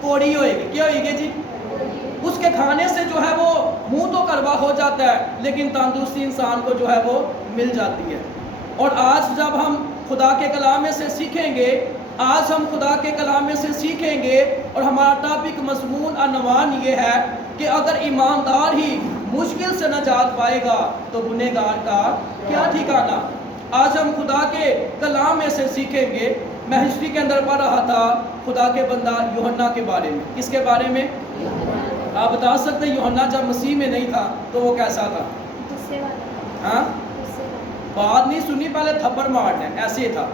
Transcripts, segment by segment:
کوڑی ہوئے گی. کیا ہوئے گی جی؟ اس کے کھانے سے جو ہے وہ منہ تو کڑوا ہو جاتا ہے لیکن تندرستی انسان کو جو ہے وہ مل جاتی ہے. اور آج جب ہم خدا کے کلام میں سے سیکھیں گے، آج ہم خدا کے کلام میں سے سیکھیں گے اور ہمارا ٹاپک مضمون عنوان یہ ہے کہ اگر ایماندار ہی مشکل سے نجات پائے گا تو گنہگار کا کیا ٹھکانہ. آج ہم خدا کے کلام میں سے سیکھیں گے. میں ہسٹری کے اندر پڑھ رہا تھا خدا کے بندہ یوحنا کے بارے میں. کس کے بارے میں؟ آپ بتا سکتے ہیں یوحنا جب مسیح میں نہیں تھا تو وہ کیسا تھا؟ ہاں بات نہیں سنی، پہلے تھپڑ مارنا ہے، ایسے تھا.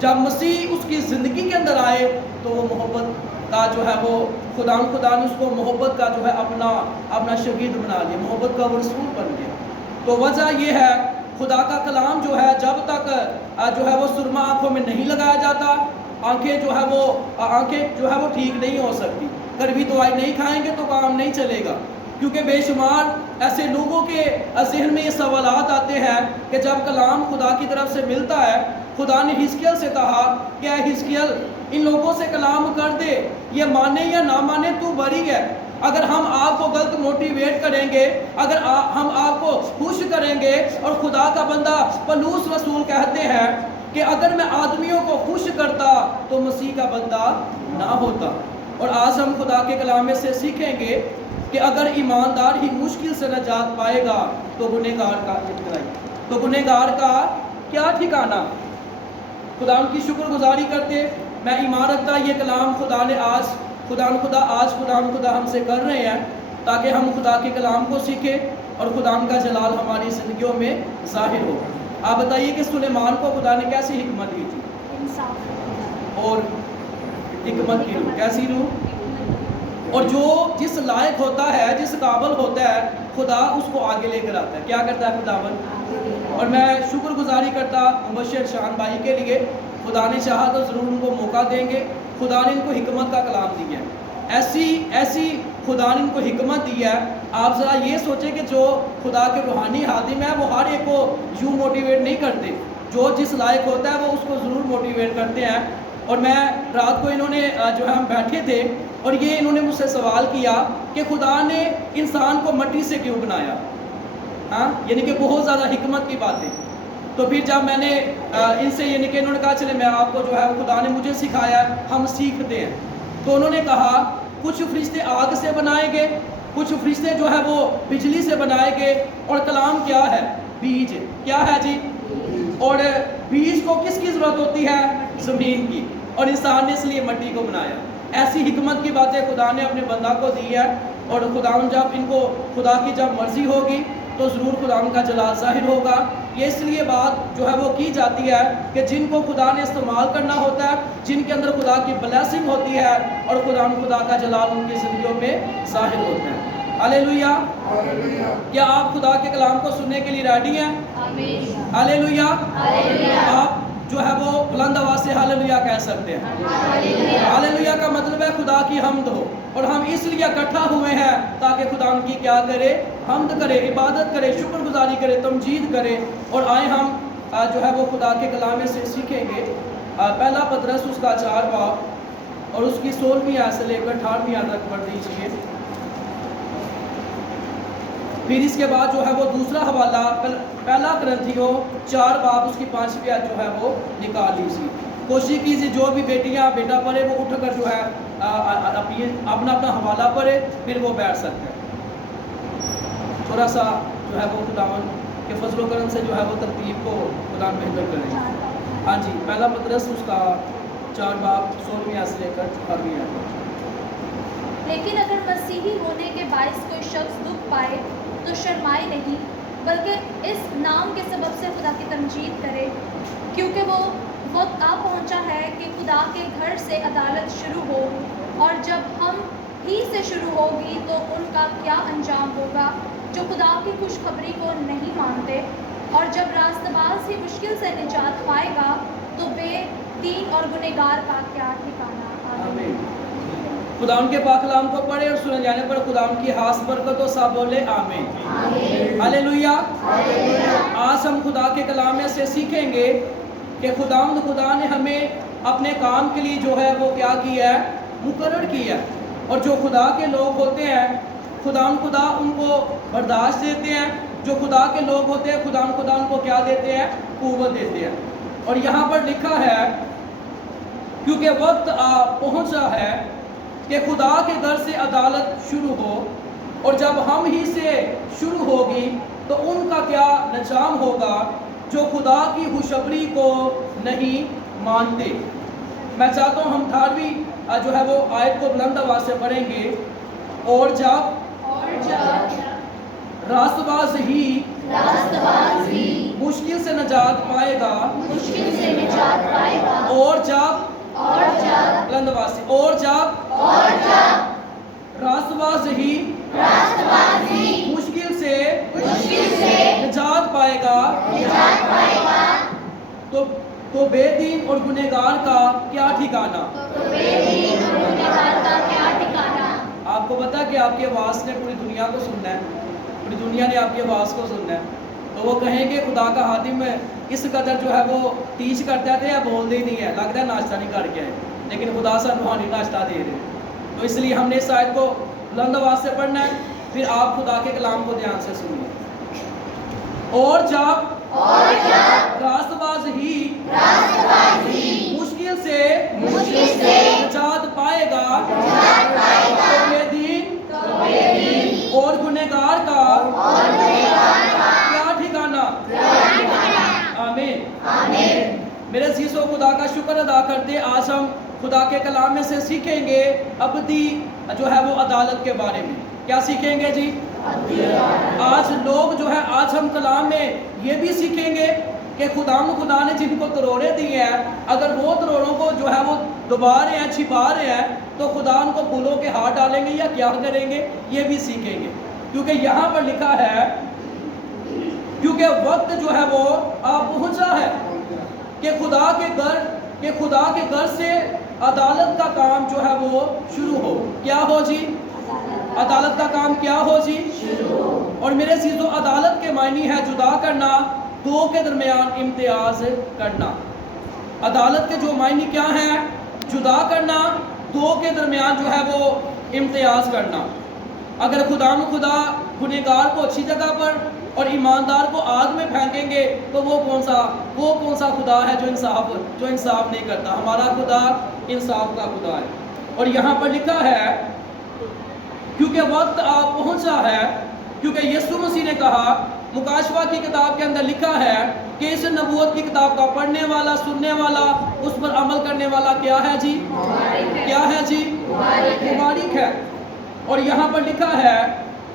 جب مسیح اس کی زندگی کے اندر آئے تو وہ محبت کا جو ہے وہ خدا نے اس کو محبت کا جو ہے اپنا شہید بنا لیا، محبت کا وہ رسول بن گیا. تو وجہ یہ ہے خدا کا کلام جو ہے جب تک جو ہے وہ سرما آنکھوں میں نہیں لگایا جاتا، آنکھیں جو ہے وہ ٹھیک نہیں ہو سکتی. کڑوی دوائی نہیں کھائیں گے تو کام نہیں چلے گا. کیونکہ بے شمار ایسے لوگوں کے ذہن میں یہ سوالات آتے ہیں کہ جب کلام خدا کی طرف سے ملتا ہے، خدا نے حزقیل سے کہا کہ اے حزقیل ان لوگوں سے کلام کر دے، یہ مانے یا نہ مانے تو بری ہے. اگر ہم آپ کو غلط موٹیویٹ کریں گے، اگر ہم آپ کو خوش کریں گے، اور خدا کا بندہ پولس رسول کہتے ہیں کہ اگر میں آدمیوں کو خوش کرتا تو مسیح کا بندہ نہ ہوتا. اور آج ہم خدا کے کلام میں سے سیکھیں گے کہ اگر ایماندار ہی مشکل سے نجات پائے گا تو گنہگار کا کیا ٹھکانہ. خدا ان کی شکر گزاری کرتے. میں ایمان رکھتا یہ کلام خدا ہم سے کر رہے ہیں تاکہ ہم خدا کے کلام کو سیکھیں اور خدا کا جلال ہماری زندگیوں میں ظاہر ہو. آپ بتائیے کہ سلیمان کو خدا نے کیسی حکمت دی تھی؟ اور حکمت کی روح، کیسی روح؟ اور جو جس لائق ہوتا ہے، جس قابل ہوتا ہے، خدا اس کو آگے لے کر آتا ہے. کیا کرتا ہے خداوند؟ اور میں شکر گزاری کرتا مبشر شان بھائی کے لیے. خدا نے چاہا تو ضرور ان کو موقع دیں گے. خدا نے ان کو حکمت کا کلام دیا ہے، ایسی خدا نے ان کو حکمت دی ہے. آپ ذرا یہ سوچیں کہ جو خدا کے روحانی خادم ہے وہ ہر ایک کو یوں موٹیویٹ نہیں کرتے. جو جس لائق ہوتا ہے وہ اس کو ضرور موٹیویٹ کرتے ہیں. اور میں رات کو انہوں نے جو ہے ہم بیٹھے تھے اور یہ انہوں نے مجھ سے سوال کیا کہ خدا نے انسان کو مٹی سے کیوں بنایا؟ یعنی کہ بہت زیادہ حکمت کی باتیں. تو پھر جب میں نے ان سے یعنی کہ انہوں نے کہا چلے میں آپ کو جو ہے خدا نے مجھے سکھایا ہم سیکھتے ہیں. تو انہوں نے کہا کچھ فرشتے آگ سے بنائے گئے، کچھ فرشتے جو ہے وہ بجلی سے بنائے گئے. اور کلام کیا ہے؟ بیج. کیا ہے جی؟ اور بیج کو کس کی ضرورت ہوتی ہے؟ زمین کی. اور انسان نے اس لیے مٹی کو بنایا. ایسی حکمت کی باتیں خدا نے اپنے بندہ کو دی ہے. اور خدا جب ان کو خدا کی جب مرضی ہوگی تو ضرور خدا کا جلال ظاہر ہوگا. یہ اس لیے بات جو ہے وہ کی جاتی ہے کہ جن کو خدا نے استعمال کرنا ہوتا ہے، جن کے اندر خدا کی بلیسنگ ہوتی ہے اور خدا کا جلال ان کی زندگیوں میں ظاہر ہوتا ہے. ہاللیلویا. کیا آپ خدا کے کلام کو سننے کے لیے ریڈی ہیں؟ ہاللیلویا. آپ جو ہے وہ بلند آواز سے ہاللیلویا کہہ سکتے ہیں. ہاللیلویا کا مطلب ہے خدا کی حمد ہو. اور ہم اس لیے اکٹھا ہوئے ہیں تاکہ خدا ان کی کیا کرے؟ حمد کرے، عبادت کرے، شکر گزاری کرے، تمجید کرے. اور آئے ہم جو ہے وہ خدا کے کلام میں سے سیکھیں گے. پہلا پطرس اس کا 4 باب اور اس کی 16ویں آیت سے لے کر 18ویں آیت تک پڑھ دیجیے. پھر اس کے بعد جو ہے وہ دوسرا حوالہ پہلا کرنتھیوں 4 باب اس کی 5ویں آیت جو ہے وہ نکال لیجیے. کوشش کیجیے جو بھی بیٹیاں بیٹا پڑھے وہ اٹھ کر جو ہے اپنا حوالہ پڑھے، پھر وہ بیٹھ سکتے ہیں. تھوڑا سا جو ہے وہ خداوند کے فضل و کرم سے جو ہے وہ ترتیب کو خدا بہتر کریں. ہاں جی، پہلا پطرس اس کا 4 باب 16ویں آیت سے لے کر 18ویں آیت. لیکن اگر مسیحی ہونے کے باعث کوئی شخص دکھ پائے تو شرمائے نہیں، بلکہ اس نام کے سبب سے خدا کی تمجید کرے، کیونکہ وہ وقت آ پہنچا ہے کہ خدا کے گھر سے عدالت شروع ہو. اور جب ہم ہی سے شروع ہوگی تو ان کا کیا انجام ہوگا جو خدا کی خوشخبری کو نہیں مانتے. اور جب راست باز ہی مشکل سے نجات پائے گا تو بے دین اور گنہگار کا کیا ٹھکانہ. آمین. خدا ان کے پاک کلام کو پڑھے اور سنے جانے پر خدا ان کی خاص برکت ہو. سب بولے آمین. ہاللیلویا. آج ہم خدا کے کلام میں سے سیکھیں گے کہ خدا نے ہمیں اپنے کام کے لیے جو ہے وہ کیا کیا ہے؟ مقرر کیا ہے. اور جو خدا کے لوگ ہوتے ہیں خدا ان کو برداشت دیتے ہیں. جو خدا کے لوگ ہوتے ہیں خدا ان کو کیا دیتے ہیں؟ قوت دیتے ہیں. اور یہاں پر لکھا ہے کیونکہ وقت پہنچا ہے کہ خدا کے گھر سے عدالت شروع ہو، اور جب ہم ہی سے شروع ہوگی تو ان کا کیا انجام ہوگا جو خدا کی خوشخبری کو نہیں مانتے. میں چاہتا ہوں ہم 18ویں جو ہے وہ آیت کو بلند آواز سے پڑھیں گے. اور جب راست باز ہی مشکل سے نجات پائے گا، اور جب بلند آواز سے، اور جب راست باز ہی مشکل سے نجات پائے گا تو بے دین اور گنہگار کا کیا ٹھکانہ. آپ کو پتا کہ آپ کی آواز نے پوری دنیا کو سننا ہے، پوری دنیا نے آپ کی آواز کو سننا ہے. تو وہ کہیں گے خدا کا خادم اس قدر جو ہے وہ ٹیچ کرتا ہے یا بولتے ہی نہیں ہے، لگتا ہے ناشتہ نہیں کر کے آئے، لیکن خدا سا روحانی ناشتہ دے رہے. تو اس لیے ہم نے اس آیت کو بلند آواز سے پڑھنا ہے، پھر آپ خدا کے کلام کو دھیان سے سنیے. اور جب راست باز ہی مشکل سے نجات پائے گا تو بے دین اور گنہگار کا کیا ٹھکانہ. آمین. میرے عزیزو، خدا کا شکر ادا کرتے آج ہم خدا کے کلام میں سے سیکھیں گے ابدی جو ہے وہ عدالت کے بارے میں. کیا سیکھیں گے جی؟ آج لوگ جو ہے آج ہم کلام میں یہ بھی سیکھیں گے کہ خدا نے جن کو تروڑے دیے ہیں اگر وہ تروڑوں کو جو ہے وہ دبا رہے ہیں، چھپا رہے ہیں، تو خدا ان کو پھولوں کے ہاتھ ڈالیں گے یا کیا کریں گے، یہ بھی سیکھیں گے. کیونکہ یہاں پر لکھا ہے کیونکہ وقت جو ہے وہ پہنچا ہے کہ خدا کے گھر سے عدالت کا کام جو ہے وہ شروع ہو. کیا ہو جی؟ عدالت کا کام کیا ہو جی؟ اور میرے عزیزو، عدالت کے معنی ہے جدا کرنا، دو کے درمیان امتیاز کرنا. عدالت کے جو معنی کیا ہیں؟ جدا کرنا، دو کے درمیان جو ہے وہ امتیاز کرنا. اگر خدا گنہگار کو اچھی جگہ پر اور ایماندار کو آگ میں پھینکیں گے تو وہ کون سا خدا ہے جو انصاف نہیں کرتا. ہمارا خدا انصاف کا خدا ہے. اور یہاں پر لکھا ہے کیونکہ وقت پہنچا ہے، کیونکہ یسوع مسیح نے کہا، مکاشفہ کی کتاب کے اندر لکھا ہے کہ اس نبوت کی کتاب کا پڑھنے والا، سننے والا، اس پر عمل کرنے والا کیا ہے جی؟ کیا ہے جی؟ مبارک ہے. اور یہاں پر لکھا ہے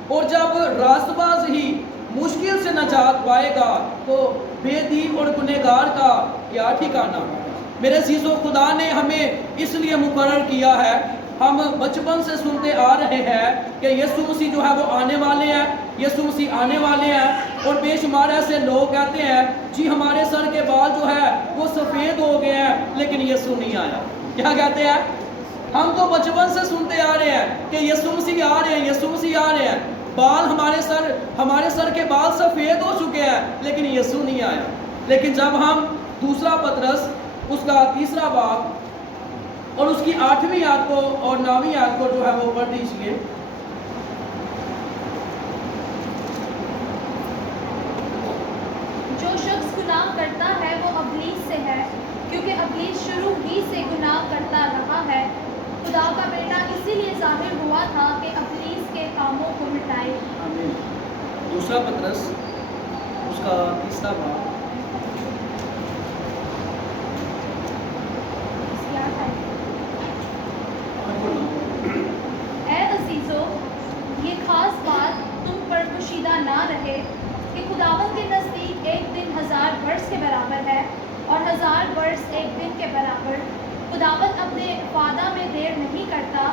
اور جب راست باز ہی مشکل سے نجات پائے گا تو بے دین اور گنہگار کا کیا ٹھکانہ. میرے عزیزو، خدا نے ہمیں اس لیے مقرر کیا ہے، ہم بچپن سے سنتے آ رہے ہیں کہ یسوع مسیح جو ہے وہ آنے والے ہیں، یسوع مسیح آنے والے ہیں. اور بے شمار ایسے لوگ کہتے ہیں جی ہمارے سر کے بال جو ہے وہ سفید ہو گئے ہیں لیکن یسوع نہیں آیا. کیا کہتے ہیں؟ ہم تو بچپن سے سنتے آ رہے ہیں کہ یسوع مسیح آ رہے ہیں، یسوع مسیح آ رہے ہیں، بال ہمارے سر کے بال سفید ہو چکے ہیں لیکن یسوع نہیں آیا. لیکن جب ہم دوسرا پطرس اس کا 3 باب اور اس کی 8ویں آیت کو اور 9ویں آیت کو جو ہے وہ پڑھ دیجئے. جو شخص گناہ کرتا ہے وہ ابلیس سے ہے، کیونکہ ابلیس شروع ہی سے گناہ کرتا رہا ہے. خدا کا بیٹا اسی لیے ظاہر ہوا تھا کہ ابلیس کے کاموں کو مٹائے. آمین. دوسرا پطرس اس کا 3 باب. اے عزیزو، یہ خاص بات تم پر پوشیدہ نہ رہے کہ خداوند کے نزدیک ایک دن 1000 برس کے برابر ہے اور 1000 برس ایک دن کے برابر. خداوند اپنے وعدہ میں دیر نہیں کرتا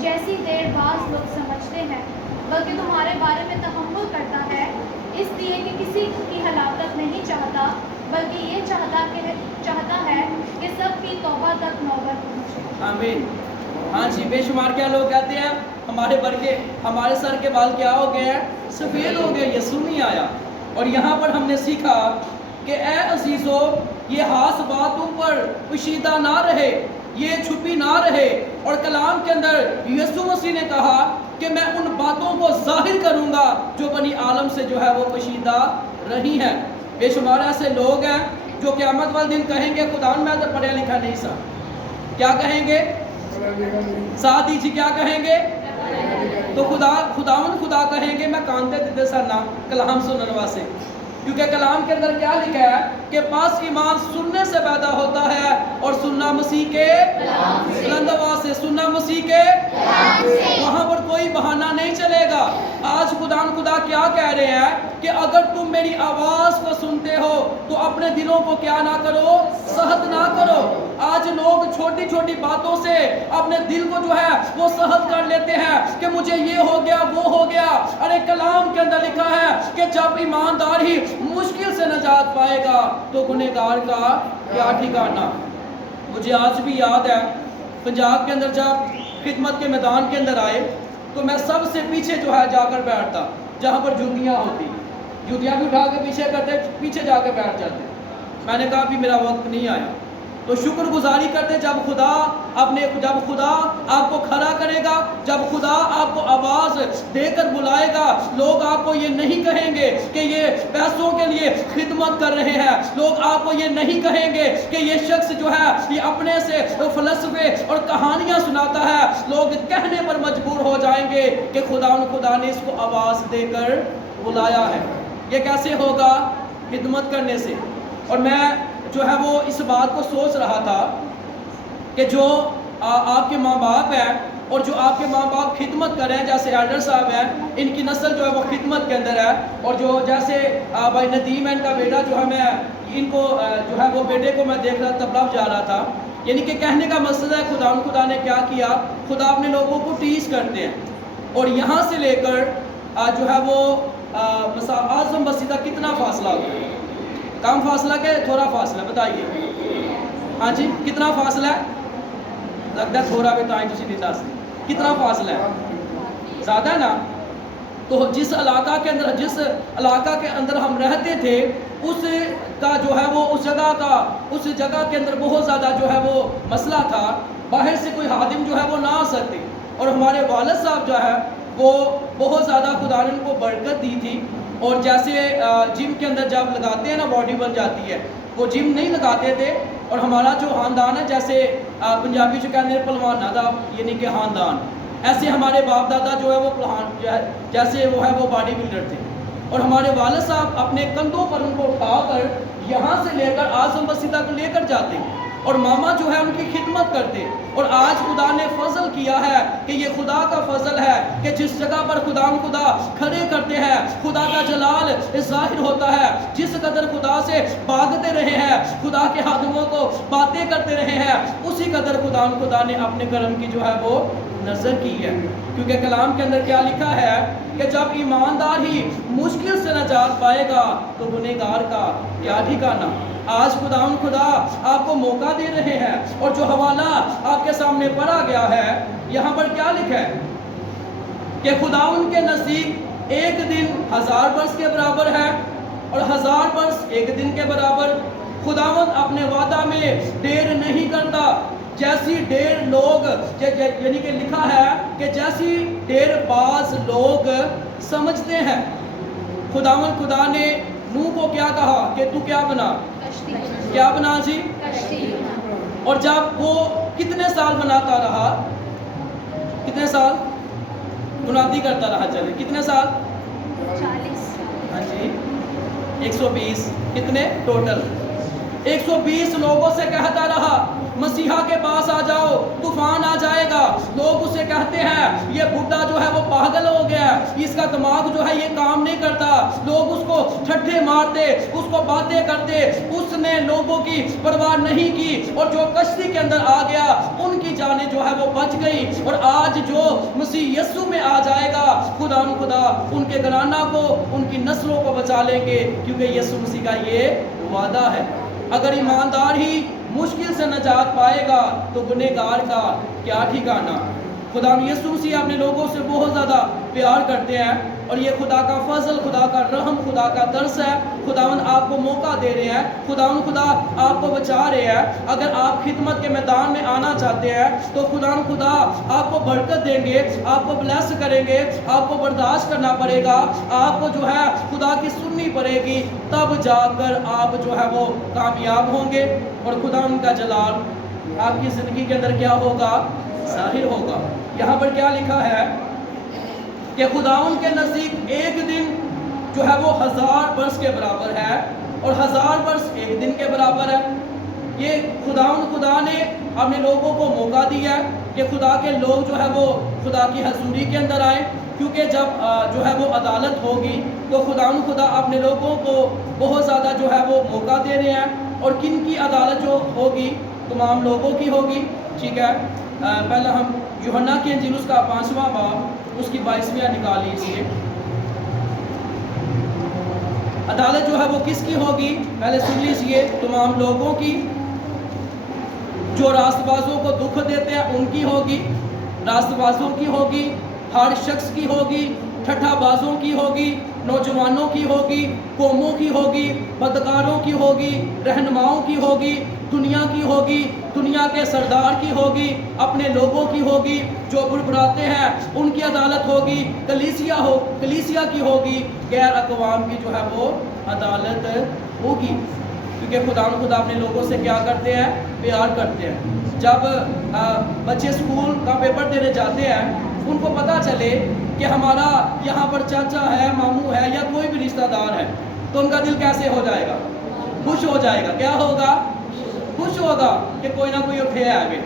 جیسی دیر بعض لوگ سمجھتے ہیں، بلکہ تمہارے بارے میں تحمل کرتا ہے، اس لیے کہ کسی کی ہلاکت نہیں چاہتا بلکہ یہ چاہتا ہے کہ سب کی توبہ تک نوبت پہنچے. آمین. ہاں جی، بے شمار کیا لوگ کہتے ہیں ہمارے سر کے بال کیا ہو گئے ہیں؟ سفید ہو گئے، یسوع نہیں آیا. اور یہاں پر ہم نے سیکھا کہ اے عزیزو، یہ خاص بات تم پر پوشیدہ نہ رہے، یہ چھپی نہ رہے. اور کلام کے اندر یسوع مسیح نے کہا کہ میں ان باتوں کو ظاہر کروں گا جو بنی عالم سے جو ہے وہ پوشیدہ رہی ہیں. بے شمار ایسے لوگ ہیں جو قیامت والے دن کہیں گے خداوند میں تو پڑھا لکھا نہیں سا. کیا کہیں گے؟ ساتھ دیجیے کیا کہیں گے؟ تو خداوند خدا کہیں گے میں کانتے دیتے سر نا کلام سننے واسطے. کیونکہ کلام کے اندر کیا لکھا ہے کہ پاس ایمان سننے سے پیدا ہوتا ہے اور سننا مسیح کے بلند آواز سے، سننا مسیح کے وہاں پر کوئی بہانہ نہیں چلے گا. آج خدا کیا کہہ رہے ہیں کہ اگر تم میری آواز کو سنتے ہو تو اپنے دلوں کو کیا نہ کرو، سخت نہ کرو. آج لوگ چھوٹی چھوٹی باتوں سے اپنے دل کو جو ہے وہ سخت کر لیتے ہیں کہ مجھے یہ ہو گیا وہ ہو گیا. ارے کلام کے اندر لکھا ہے کہ جب ایماندار ہی مشکل سے نجات پائے گا تو گنہگار کا کیا ٹھکانہ. مجھے آج بھی یاد ہے پنجاب کے اندر جب خدمت کے میدان کے اندر آئے تو میں سب سے پیچھے جو ہے جا کر بیٹھتا جہاں پر جوتیاں ہوتی. جوتیاں بھی اٹھا کے پیچھے کرتے، پیچھے جا کے بیٹھ جاتے. میں نے کہا ابھی میرا وقت نہیں آیا. تو شکر گزاری کرتے جب خدا آپ کو کھڑا کرے گا، جب خدا آپ کو آواز دے کر بلائے گا، لوگ آپ کو یہ نہیں کہیں گے کہ یہ پیسوں کے لیے خدمت کر رہے ہیں. لوگ آپ کو یہ نہیں کہیں گے کہ یہ شخص جو ہے یہ اپنے سے فلسفے اور کہانیاں سناتا ہے. لوگ کہنے پر مجبور ہو جائیں گے کہ خدا نے اس کو آواز دے کر بلایا ہے. یہ کیسے ہوگا؟ خدمت کرنے سے. اور میں جو ہے وہ اس بات کو سوچ رہا تھا کہ جو آپ کے ماں باپ ہیں اور جو آپ کے ماں باپ خدمت کر رہے ہیں، جیسے ایلڈر صاحب ہیں، ان کی نسل جو ہے وہ خدمت کے اندر ہے. اور جو جیسے بھائی ندیم ہے، ان کا بیٹا جو ہے، میں ان کو جو ہے وہ بیٹے کو میں دیکھ رہا تبلا جا رہا تھا. یعنی کہ کہنے کا مقصد ہے خدا نے کیا کیا، خدا اپنے لوگوں کو ٹیچ کرتے ہیں. اور یہاں سے لے کر جو ہے وہ اعظم بستی تک کتنا فاصلہ ہوگا؟ کم فاصلہ کہ تھوڑا فاصلہ بتائیے. ہاں جی کتنا فاصلہ ہے؟ لگتا ہے تھوڑا بھی تائیں تسی نہیں دس. کتنا فاصلہ ہے؟ زیادہ ہے نا. تو جس علاقہ کے اندر ہم رہتے تھے اس کا جو ہے وہ اس جگہ کے اندر بہت زیادہ جو ہے وہ مسئلہ تھا. باہر سے کوئی خادم جو ہے وہ نہ آ سکتے. اور ہمارے والد صاحب جو ہے وہ بہت زیادہ خدا نے ان کو برکت دی تھی. اور جیسے جم کے اندر جب لگاتے ہیں نا باڈی بن جاتی ہے، وہ جم نہیں لگاتے تھے. اور ہمارا جو خاندان ہے، جیسے پنجابی جو کہتے ہیں پلوان نادا، یعنی کہ خاندان، ایسے ہمارے باپ دادا جو ہے وہ جیسے وہ ہے وہ باڈی بلڈر تھے. اور ہمارے والد صاحب اپنے کندھوں پر ان کو اٹھا کر یہاں سے لے کر اعظم بستی تک لے کر جاتے اور ماما جو ہے ان کی خدمت کرتے. اور آج خدا نے فضل کیا ہے کہ یہ خدا کا فضل ہے کہ جس جگہ پر خدا کھڑے کرتے ہیں خدا کا جلال ظاہر ہوتا ہے. جس قدر خدا سے بھاگتے رہے ہیں، خدا کے خادموں کو باتیں کرتے رہے ہیں، اسی قدر خدا نے اپنے کرم کی جو ہے وہ نظر کی ہے. کیونکہ کلام کے اندر کیا لکھا ہے کہ جب ایماندار ہی مشکل سے نجات پائے گا تو گنہگار کا کیا ٹھکانہ. آج خدا آپ کو موقع دے رہے ہیں. اور جو حوالہ آپ کے سامنے پڑھا گیا ہے یہاں پر کیا لکھا ہے کہ خدا ان کے نزدیک ایک دن 1000 برس کے برابر ہے اور 1000 برس ایک دن کے برابر. خداوند اپنے وعدہ میں دیر نہیں کرتا. جیسی دیر لوگ یعنی کہ لکھا ہے کہ جیسی دیر بعض لوگ سمجھتے ہیں. خدا نے نوح کو کیا کہا کہ تو کیا بنا، کیا بنا جی؟ اور جب وہ کتنے سال بناتا رہا، کتنے سال منادی کرتا رہا، چلے کتنے سال؟ 40. ہاں جی 120. کتنے ٹوٹل؟ 120 لوگوں سے کہتا رہا مسیحا کے پاس آ جاؤ، طوفان آ جائے گا. لوگ اسے کہتے ہیں یہ بڈھا جو ہے وہ پاگل ہو گیا، اس کا دماغ جو ہے یہ کام نہیں کرتا. لوگ اس کو ٹھٹھے مارتے، اس کو باتیں کرتے. اس نے لوگوں کی پرواہ نہیں کی اور جو کشتی کے اندر آ گیا ان کی جانیں جو ہے وہ بچ گئی. اور آج جو مسیح یسوع میں آ جائے گا خدا ان کے گھرانہ کو، ان کی نسلوں کو بچا لیں گے، کیونکہ یسوع مسیح کا یہ وعدہ ہے. اگر ایماندار ہی مشکل سے نجات پائے گا تو گنہگار کا کیا ٹھکانہ. خدا یسوع مسیح اپنے لوگوں سے بہت زیادہ پیار کرتے ہیں، اور یہ خدا کا فضل، خدا کا رحم، خدا کا ترس ہے۔ خداوند آپ کو موقع دے رہے ہیں، خدا آپ کو بچا رہے ہیں۔ اگر آپ خدمت کے میدان میں آنا چاہتے ہیں تو خدا آپ کو برکت دیں گے، آپ کو بلیس کریں گے، آپ کو برداشت کرنا پڑے گا، آپ کو جو ہے خدا کی سننی پڑے گی، تب جا کر آپ جو ہے وہ کامیاب ہوں گے، اور خداوند کا جلال آپ کی زندگی کے اندر کیا ہوگا؟ ظاہر ہوگا۔ یہاں پر کیا لکھا ہے کہ خداوند کے نزدیک ایک دن جو ہے وہ 1000 برس کے برابر ہے، اور 1000 برس ایک دن کے برابر ہے۔ یہ خدا نے اپنے لوگوں کو موقع دیا ہے کہ خدا کے لوگ جو ہے وہ خدا کی حضوری کے اندر آئیں، کیونکہ جب جو ہے وہ عدالت ہوگی تو خدا اپنے لوگوں کو بہت زیادہ جو ہے وہ موقع دے رہے ہیں، اور کن کی عدالت جو ہوگی؟ تمام لوگوں کی ہوگی، ٹھیک ہے۔ پہلا ہم یوحنا کی انجیل اس کا 5واں باب اس کی 22ویں نکال لیجیے۔ عدالت جو ہے وہ کس کی ہوگی؟ پہلے سن لیجیے، تمام لوگوں کی۔ جو راست بازوں کو دکھ دیتے ہیں ان کی ہوگی، راست بازوں کی ہوگی، ہر شخص کی ہوگی، ٹھٹھا بازوں کی ہوگی، نوجوانوں کی ہوگی، قوموں کی ہوگی، بدکاروں کی ہوگی، رہنماؤں کی ہوگی، دنیا کی ہوگی، دنیا کے سردار کی ہوگی، اپنے لوگوں کی ہوگی، جو بڑبڑاتے ہیں ان کی عدالت ہوگی، کلیسیا کی ہوگی، غیر اقوام کی جو ہے وہ عدالت ہوگی، کیونکہ خدا اپنے لوگوں سے کیا کرتے ہیں؟ پیار کرتے ہیں۔ جب بچے اسکول کا پیپر دینے جاتے ہیں، ان کو پتہ چلے کہ ہمارا یہاں پر چاچا ہے، ماموں ہے، یا کوئی بھی رشتہ دار ہے، تو ان کا دل کیسے ہو جائے گا؟ خوش ہو جائے گا۔ کیا ہوگا؟ خوش ہوگا کہ کوئی نہ کوئی اٹھے آگے۔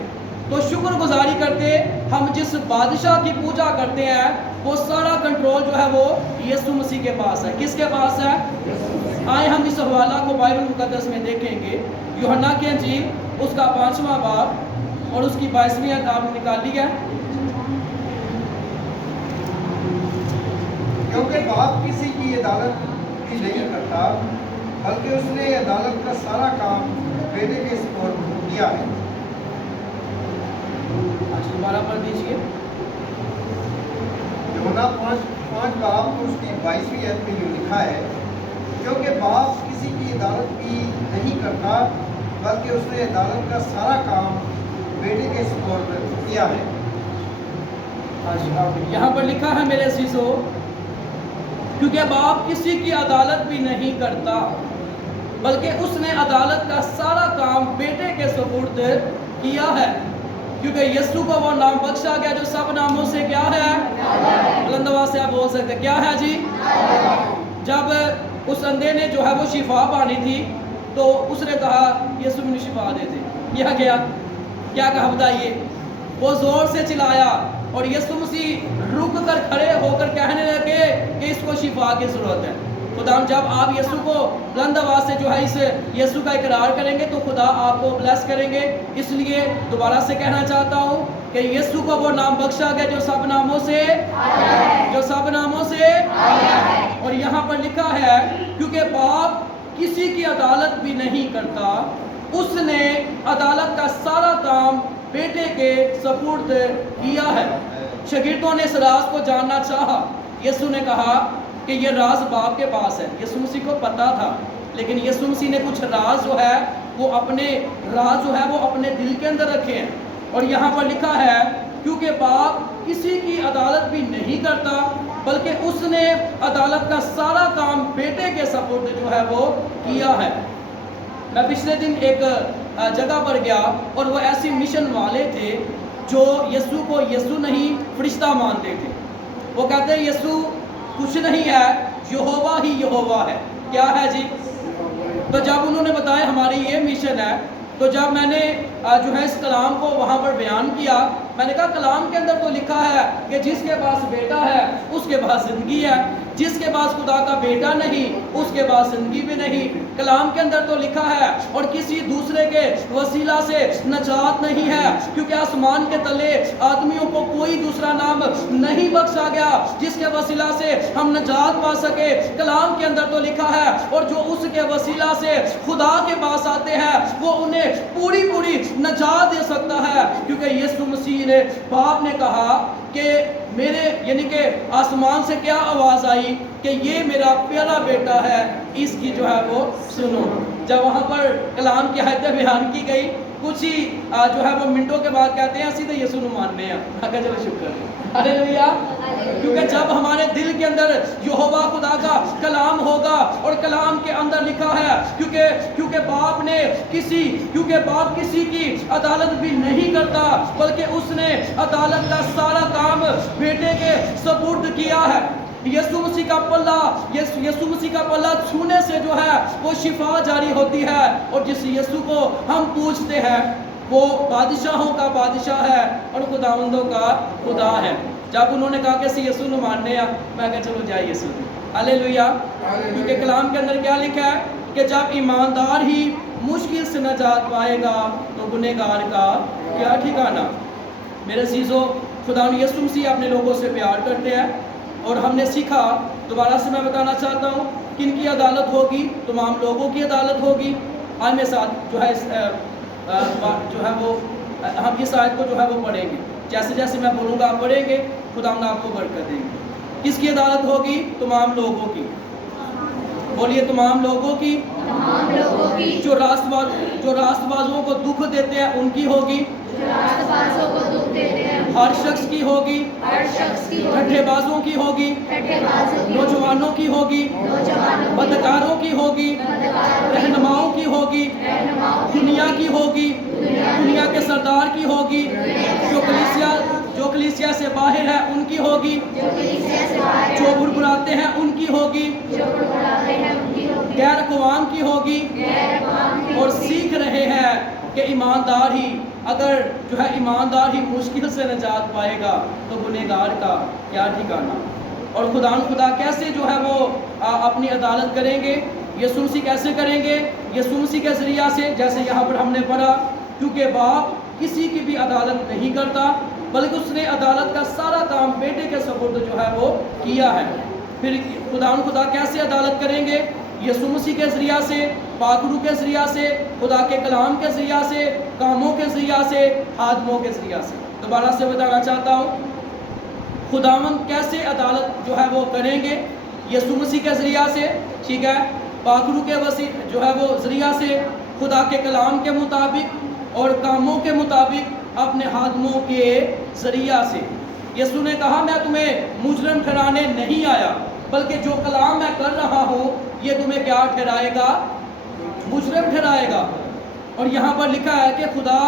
تو شکر گزاری کرتے ہم جس بادشاہ کی پوجا کرتے ہیں، وہ سارا کنٹرول جو ہے وہ یسوع مسیح کے پاس ہے۔ کس کے پاس ہے؟ آئے ہم اس حوالہ کو بائبل مقدس میں دیکھیں گے۔ یوحنا کی انجیل اس کا 5واں باب اور اس کی 22ویں آیت نکال لی ہے۔ کیونکہ باپ کسی کی عدالت بھی نہیں کرتا، بلکہ اس نے عدالت کا سارا کام بیٹے کے سپرد کیا ہے۔ آج دوبارہ پڑھ دیجیے۔ یوحنا 5 باب اور اس کی 22ویں آیت میں یہ لکھا ہے، کیونکہ باپ کسی کی عدالت بھی نہیں کرتا، بلکہ اس نے عدالت کا سارا کام بیٹے کے سپرد کیا ہے۔ یہاں پر لکھا ہے میرے عزیزو، کیونکہ باپ کسی کی عدالت بھی نہیں کرتا، بلکہ اس نے عدالت کا سارا کام بیٹے کے سپرد کیا ہے، کیونکہ یسوع کو وہ نام بخشا گیا جو سب ناموں سے کیا ہے؟ بلند آواز سے آپ بول سکتے کیا ہے جی؟ جب اس اندھے نے جو ہے وہ شفا پانی تھی تو اس نے کہا یسوع مجھے شفا دے دے۔ کیا کہا بتائیے؟ وہ زور سے چلایا اور یسوع مسیح رک کر کھڑے ہو کر کہنے لگے کہ اس کو شفا کی ضرورت ہے۔ خدا جب آپ یسوع کو بلند آواز سے جو ہے اس یسوع کا اقرار کریں گے تو خدا آپ کو بلیس کریں گے۔ اس لیے دوبارہ سے کہنا چاہتا ہوں کہ یسوع کو وہ نام بخشا گیا جو سب ناموں سے اور یہاں پر لکھا ہے کیونکہ باپ کسی کی عدالت بھی نہیں کرتا، اس نے عدالت کا سارا کام بیٹے کے سپرد کیا ہے۔ شاگردوں نے اس راز کو جاننا چاہا۔ یسوع نے کہا کہ یہ راز باپ کے پاس ہے۔ یسوع مسیح کو پتا تھا، لیکن یسوع مسیح نے کچھ راز جو ہے وہ اپنے دل کے اندر رکھے ہیں، اور یہاں پر لکھا ہے کیونکہ باپ کسی کی عدالت بھی نہیں کرتا، بلکہ اس نے عدالت کا سارا کام بیٹے کے سپرد جو ہے وہ کیا ہے۔ میں پچھلے دن ایک جگہ پر گیا اور وہ ایسی مشن والے تھے جو یسوع کو یسوع نہیں فرشتہ مانتے تھے۔ وہ کہتے ہیں یسوع کچھ نہیں ہے، یہوہ ہی یہوہ ہے۔ کیا ہے جی؟ تو جب انہوں نے بتایا ہماری یہ مشن ہے، تو جب میں نے جو ہے اس کلام کو وہاں پر بیان کیا، میں نے کہا کلام کے اندر تو لکھا ہے کہ جس کے پاس بیٹا ہے اس کے پاس زندگی ہے، جس کے پاس خدا کا بیٹا نہیں اس کے پاس زندگی بھی نہیں۔ کلام کے اندر تو لکھا ہے اور کسی دوسرے کے وسیلہ سے نجات نہیں ہے، کیونکہ آسمان کے تلے آدمیوں کو کوئی دوسرا نام نہیں بخشا گیا جس کے وسیلہ سے ہم نجات پا سکے۔ کلام کے اندر تو لکھا ہے اور جو اس کے وسیلہ سے خدا کے پاس آتے ہیں وہ انہیں پوری پوری نجات دے سکتا ہے، کیونکہ یسوع مسیح نے باپ نے کہا کہ میرے یعنی کہ آسمان سے کیا آواز آئی کہ یہ میرا پیارا بیٹا ہے، اس کی جو ہے وہ سنو۔ جب وہاں پر کلام کی آیتیں بیان کی گئی، کچھ ہی جو ہے وہ منٹوں کے بعد کہتے ہیں سیدھے یسوع نو ماننے ہیں۔ چلو شکر ہے، ہاللیلویہ۔ کیونکہ جب ہمارے دل کے اندر یہوہ خدا کا کلام ہوگا، اور کلام کے اندر لکھا ہے کیونکہ باپ کسی کی عدالت بھی نہیں کرتا، بلکہ اس نے عدالت کا سارا کام بیٹے کے سپرد کیا ہے۔ یسوع مسیح کا پلہ چھونے سے جو ہے وہ شفا جاری ہوتی ہے، اور جس یسوع کو ہم پوچھتے ہیں وہ بادشاہوں کا بادشاہ ہے اور خداوندوں کا خدا ہے۔ جب انہوں نے کہا کہ یسوع نو ماننے ہیں، میں کہا چلو جائے یسوع، ہاللیلویہ۔ کیونکہ کلام کے اندر کیا لکھا ہے کہ جب ایماندار ہی مشکل سے نجات پائے گا تو گنہگار کا کیا ٹھکانہ۔ میرے عزیزو، خدا یسوع مسیح اپنے لوگوں سے پیار کرتے ہیں، اور ہم نے سیکھا، دوبارہ سے میں بتانا چاہتا ہوں، کن کی عدالت ہوگی؟ تمام لوگوں کی عدالت ہوگی۔ آج میرے ساتھ جو ہے وہ ہم اس آیت کو جو ہے وہ پڑھیں گے، جیسے جیسے میں بولوں گا آپ پڑھیں گے، خدا آپ کو برکت دیں گے۔ کس کی عدالت ہوگی؟ تمام لوگوں کی۔ بولیے تمام لوگوں کی۔ جو راست بازوں کو دکھ دیتے ہیں ان کی ہوگی۔ ہر شخص کی ہوگی۔ ٹھٹھے بازوں کی ہوگی۔ نوجوانوں کی ہوگی۔ بدکاروں کی ہوگی۔ رہنماؤں کی ہوگی۔ دنیا کی ہوگی۔ دنیا کے سردار کی ہوگی۔ جو کلیسیا سے باہر ہے ان کی ہوگی۔ جو بھربھراتے ہیں ان کی ہوگی۔ غیر اقوام کی ہوگی۔ اور سیکھ رہے ہیں کہ ایماندار ہی اگر جو ہے ایماندار ہی مشکل سے نجات پائے گا تو گنہگار کا کیا ٹھکانہ۔ اور خدا کیسے جو ہے وہ اپنی عدالت کریں گے؟ یسوع مسیح کیسے کریں گے؟ یسوع مسیح کے ذریعہ سے، جیسے یہاں پر ہم نے پڑھا، کیونکہ باپ کسی کی بھی عدالت نہیں کرتا، بلکہ اس نے عدالت کا سارا کام بیٹے کے سپرد جو ہے وہ کیا ہے۔ پھر خدا کیسے عدالت کریں گے؟ یسوع مسیح کے ذریعہ سے، پاک روح کے ذریعہ سے، خدا کے کلام کے ذریعہ سے، کاموں کے ذریعہ سے، آدموں کے ذریعہ سے۔ دوبارہ سے بتانا چاہتا ہوں، خداوند کیسے عدالت جو ہے وہ کریں گے؟ یسوع مسیح کے ذریعہ سے، ٹھیک ہے، پاک روح کے جو ہے وہ ذریعہ سے، خدا کے کلام کے مطابق اور کاموں کے مطابق، اپنے آدموں کے ذریعہ سے۔ یسوع نے کہا میں تمہیں مجرم ٹھہرانے نہیں آیا، بلکہ جو کلام میں کر رہا ہوں یہ تمہیں کیا ٹھہرائے گا؟ مجرم ٹھہرائے گا۔ اور یہاں پر لکھا ہے کہ خدا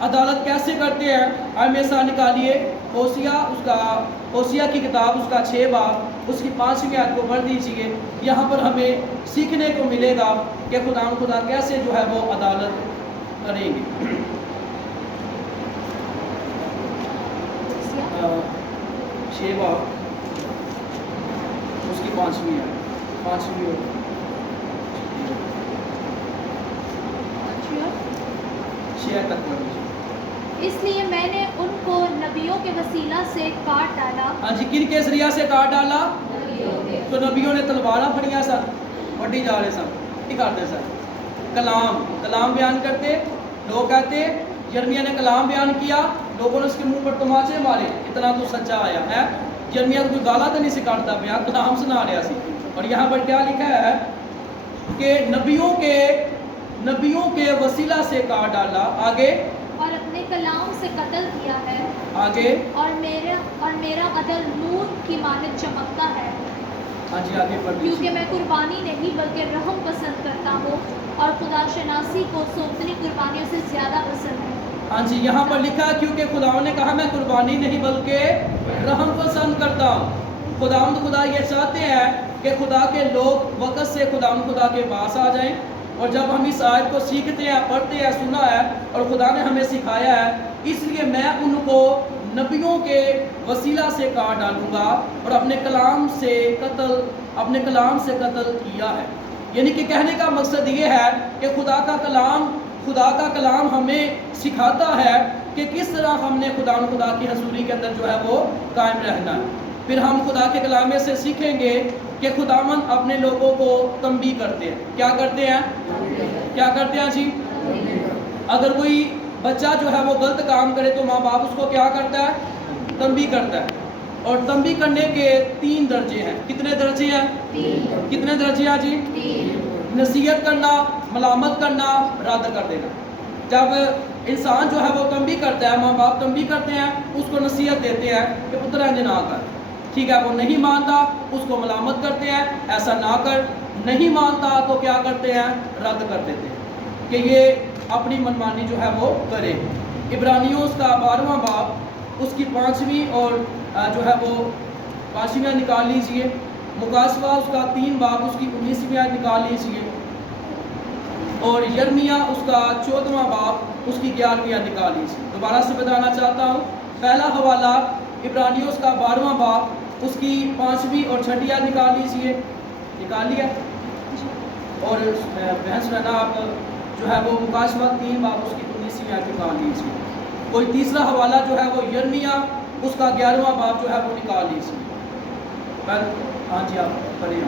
عدالت کیسے کرتے ہیں؟ آئے میرے ساتھ نکالیے ہوسیہ کی کتاب، اس کا 6 باب، اس کی 5ویں آیت کو پڑھ دیجیے۔ یہاں پر ہمیں سیکھنے کو ملے گا کہ خدا کیسے جو ہے وہ عدالت کریں گے۔ 6 باب، اس کی 5ویں آیت، 5ویں 6 تک پڑھ لیجیے۔ اس لیے میں نے ان کو نبیوں کے وسیلہ سے کاٹ ڈالا۔ ہاں جی، کن کے ذریعہ سے کاٹ ڈالا؟ تو نبیوں نے تلواریں پھڑیاں سن، وڈی جا رہے سن، کی کرتے سن؟ کلام بیان کرتے، لوگ کہتے یرمیہ نے کلام بیان کیا، لوگوں نے اس کے منہ پر تماچے مارے، اتنا تو سچا آیا ہے۔ یرمیہ تو کوئی گالا تو نہیں سکھاتا پیا، کلام سنا رہا سی۔ اور یہاں پر کیا لکھا ہے کہ نبیوں کے وسیلہ سے کاٹ ڈالا، آگے، اور اپنے کلام سے قتل کیا ہے، آگے، اور میرا عدل نور کی مانند چمکتا ہے۔ ہاں جی آگے پڑھ دیجیے۔ کیونکہ میں قربانی نہیں بلکہ رحم پسند کرتا ہوں، اور خدا شناسی کو سونتنی قربانیوں سے زیادہ پسند ہے۔ ہاں جی، یہاں پر لکھا ہے کیونکہ خداوند نے کہا میں قربانی نہیں بلکہ رحم پسند کرتا ہوں۔ خدا یہ چاہتے ہیں کہ خدا کے لوگ وقت سے خدا کے پاس آ جائیں، اور جب ہم اس آیت کو سیکھتے ہیں، پڑھتے ہیں، سنا ہے اور خدا نے ہمیں سکھایا ہے، اس لیے میں ان کو نبیوں کے وسیلہ سے کاٹ ڈالوں گا اور اپنے کلام سے قتل کیا ہے۔ یعنی کہ کہنے کا مقصد یہ ہے کہ خدا کا کلام ہمیں سکھاتا ہے کہ کس طرح ہم نے خدا کی حضوری کے اندر جو ہے وہ قائم رہنا ہے۔ پھر ہم خدا کے کلام میں سے سیکھیں گے کہ خداوند اپنے لوگوں کو تنبیہ کرتے ہیں۔ کیا کرتے ہیں؟ کیا کرتے ہیں جی؟ اگر کوئی بچہ جو ہے وہ غلط کام کرے تو ماں باپ اس کو کیا کرتا ہے؟ تنبیہ کرتا ہے۔ اور تنبیہ کرنے کے 3 درجے ہیں۔ کتنے درجے ہیں؟ 3۔ کتنے درجے ہیں جی؟ 3۔ نصیحت کرنا، ملامت کرنا، رد کر دینا۔ جب انسان جو ہے وہ تنبیہ کرتا ہے، ماں باپ تنبیہ کرتے ہیں، اس کو نصیحت دیتے ہیں کہ پتر انج نہ کر، ٹھیک ہے، وہ نہیں مانتا، اس کو ملامت کرتے ہیں ایسا نہ کر، نہیں مانتا تو کیا کرتے ہیں؟ رد کر دیتے ہیں کہ یہ اپنی منمانی جو ہے وہ کرے۔ عبرانیوں اس کا 12واں باب، اس کی 5ویں اور جو ہے وہ 5ویں نکال لیجئے۔ مقاصبہ اس کا 3 باب، اس کی 19ویں آیت نکال لیجئے۔ اور یرمیہ اس کا 14واں باب، اس کی 11ویں آیت نکال لیجئے۔ دوبارہ سے بتانا چاہتا ہوں، پہلا حوالہ عبرانیوں اس کا 12واں باب، اس کی 5ویں اور 6ٹھی آیت نکال لیجئے۔ نکال لیا؟ اور بہن سننا آپ جو ہے وہ مقاصبہ 3 باب، اس کی 19ویں آیت نکال لیجئے۔ کوئی تیسرا حوالہ جو ہے وہ یرمیہ اس کا 11واں باب جو ہے وہ نکال لیجئے۔ ہاں جی آپ پڑھیں۔